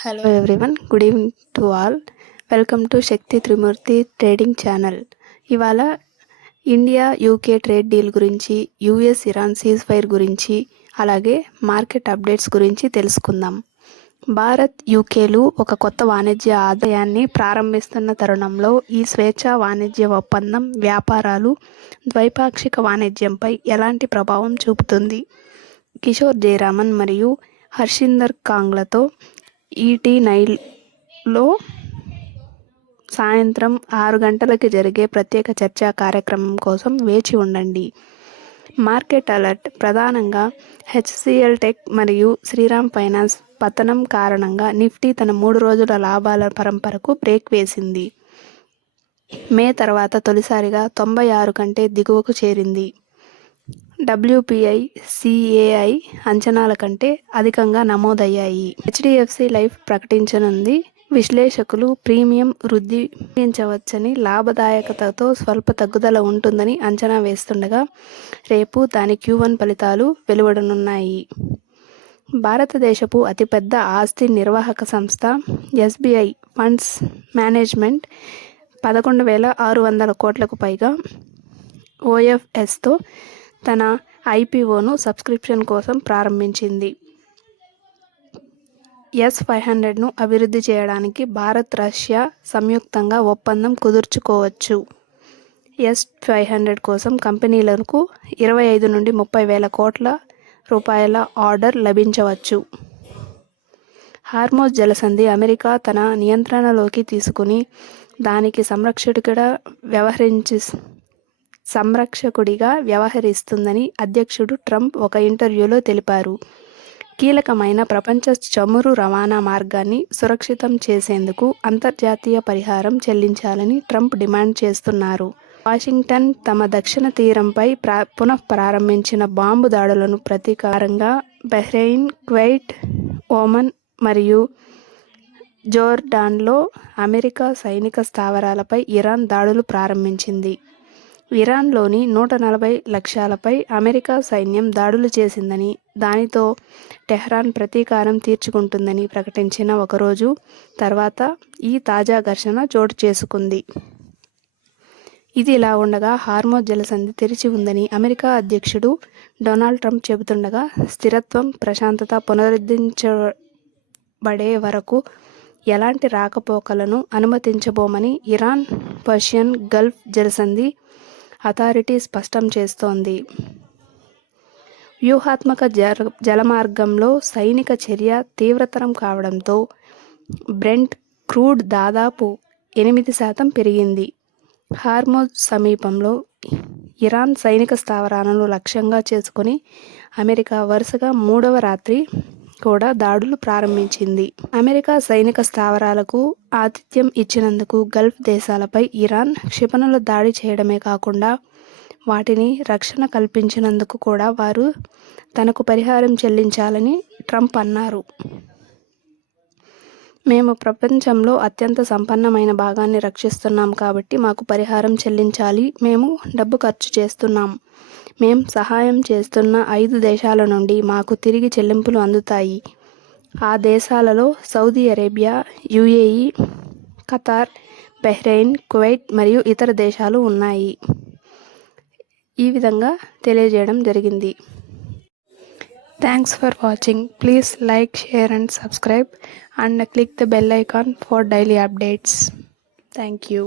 Hello everyone, good evening to all. Welcome to Shakti Trimurthi trading channel. ఇవాళ India UK trade deal గురించి, US Iran ceasefire గురించి, అలాగే market updates గురించి తెలుసుకుందాం. భారత్ యూకేలు ఒక కొత్త వాణిజ్య ఆదాయాన్ని ప్రారంభిస్తున్న తరుణంలో ఈ స్వేచ్ఛా వాణిజ్య ఒప్పందం వ్యాపారాలు, ద్వైపాక్షిక వాణిజ్యంపై ఎలాంటి ప్రభావం చూపుతుంది? కిషోర్ జయరామన్ మరియు హర్షిందర్ కాంగ్లతో ఈటీ9లో సాయంత్రం 6 గంటలకి జరిగే ప్రత్యేక చర్చా కార్యక్రమం కోసం వేచి ఉండండి. Market alert. ప్రధానంగా హెచ్సిఎల్ టెక్ మరియు శ్రీరామ్ ఫైనాన్స్ పతనం కారణంగా నిఫ్టీ తన 3 రోజుల లాభాల పరంపరకు బ్రేక్ వేసింది. మే తర్వాత తొలిసారిగా 96 కంటే దిగువకు చేరింది. డబ్ల్యూపీఐ, సిఏఐ అంచనాల కంటే అధికంగా నమోదయ్యాయి. హెచ్డిఎఫ్సి లైఫ్ ప్రకటించనుంది. విశ్లేషకులు ప్రీమియం వృద్ధి పెంచవచ్చని, లాభదాయకతతో స్వల్ప తగ్గుదల ఉంటుందని అంచనా వేస్తుండగా రేపు దాని Q1 ఫలితాలు వెలువడనున్నాయి. భారతదేశపు అతిపెద్ద ఆస్తి నిర్వాహక సంస్థ ఎస్బీఐ ఫండ్స్ మేనేజ్మెంట్ 11,600 కోట్లకు పైగా ఓఎఫ్ఎస్తో తన ఐపీఓను సబ్స్క్రిప్షన్ కోసం ప్రారంభించింది. S-500ను అభివృద్ధి చేయడానికి భారత్, రష్యా సంయుక్తంగా ఒప్పందం కుదుర్చుకోవచ్చు. S-500 కోసం కంపెనీలకు 25 నుండి 30 వేల కోట్ల రూపాయల ఆర్డర్ లభించవచ్చు. హార్మోజ్ జలసంధి అమెరికా తన నియంత్రణలోకి తీసుకుని దానికి సంరక్షకుడిగా వ్యవహరిస్తుందని అధ్యక్షుడు ట్రంప్ ఒక ఇంటర్వ్యూలో తెలిపారు. కీలకమైన ప్రపంచ చమురు రవాణా మార్గాన్ని సురక్షితం చేసేందుకు అంతర్జాతీయ పరిహారం చెల్లించాలని ట్రంప్ డిమాండ్ చేస్తున్నారు. వాషింగ్టన్ తమ దక్షిణ తీరంపై పునఃప్రారంభించిన బాంబు దాడులను ప్రతీకారంగా బహ్రెయిన్, కువైట్, ఒమన్ మరియు జోర్డాన్లో అమెరికా సైనిక స్థావరాలపై ఇరాన్ దాడులు ప్రారంభించింది. ఇరాన్లోని 140 లక్ష్యాలపై అమెరికా సైన్యం దాడులు చేసిందని, దానితో టెహ్రాన్ ప్రతీకారం తీర్చుకుంటుందని ప్రకటించిన ఒకరోజు తర్వాత ఈ తాజా ఘర్షణ చోటు చేసుకుంది. ఇది ఇలా ఉండగా హార్మోజ్ జలసంధి తెరిచి ఉందని అమెరికా అధ్యక్షుడు డొనాల్డ్ ట్రంప్ చెబుతుండగా స్థిరత్వం, ప్రశాంతత పునరుద్ధరించబడే వరకు ఎలాంటి రాకపోకలను అనుమతించబోమని ఇరాన్ పర్షియన్ గల్ఫ్ జలసంధి అథారిటీ స్పష్టం చేస్తోంది. వ్యూహాత్మక జలమార్గంలో సైనిక చర్య తీవ్రతరం కావడంతో బ్రెంట్ క్రూడ్ దాదాపు 8% పెరిగింది. హార్మోజ్ సమీపంలో ఇరాన్ సైనిక స్థావరాలను లక్ష్యంగా చేసుకుని అమెరికా వరుసగా 3వ రాత్రి కూడా దాడులు ప్రారంభించింది. అమెరికా సైనిక స్థావరాలకు ఆతిథ్యం ఇచ్చినందుకు గల్ఫ్ దేశాలపై ఇరాన్ క్షిపణుల దాడి చేయడమే కాకుండా వాటిని రక్షణ కల్పించినందుకు కూడా వారు తనకు పరిహారం చెల్లించాలని ట్రంప్ అన్నారు. మేము ప్రపంచంలో అత్యంత సంపన్నమైన భాగాన్ని రక్షిస్తున్నాం కాబట్టి మాకు పరిహారం చెల్లించాలి. మేము డబ్బు ఖర్చు చేస్తున్నాం. మేం సహాయం చేస్తున్న 5 దేశాల నుండి మాకు తిరిగి చెల్లింపులు అందుతాయి. ఆ దేశాలలో Saudi Arabia, UAE, Qatar, Bahrain, Kuwait మరియు ఇతర దేశాలు ఉన్నాయి. ఈ విధంగా తెలియజేయడం జరిగింది. Thanks for watching. Please like, share and subscribe and click the bell icon for daily updates. Thank you.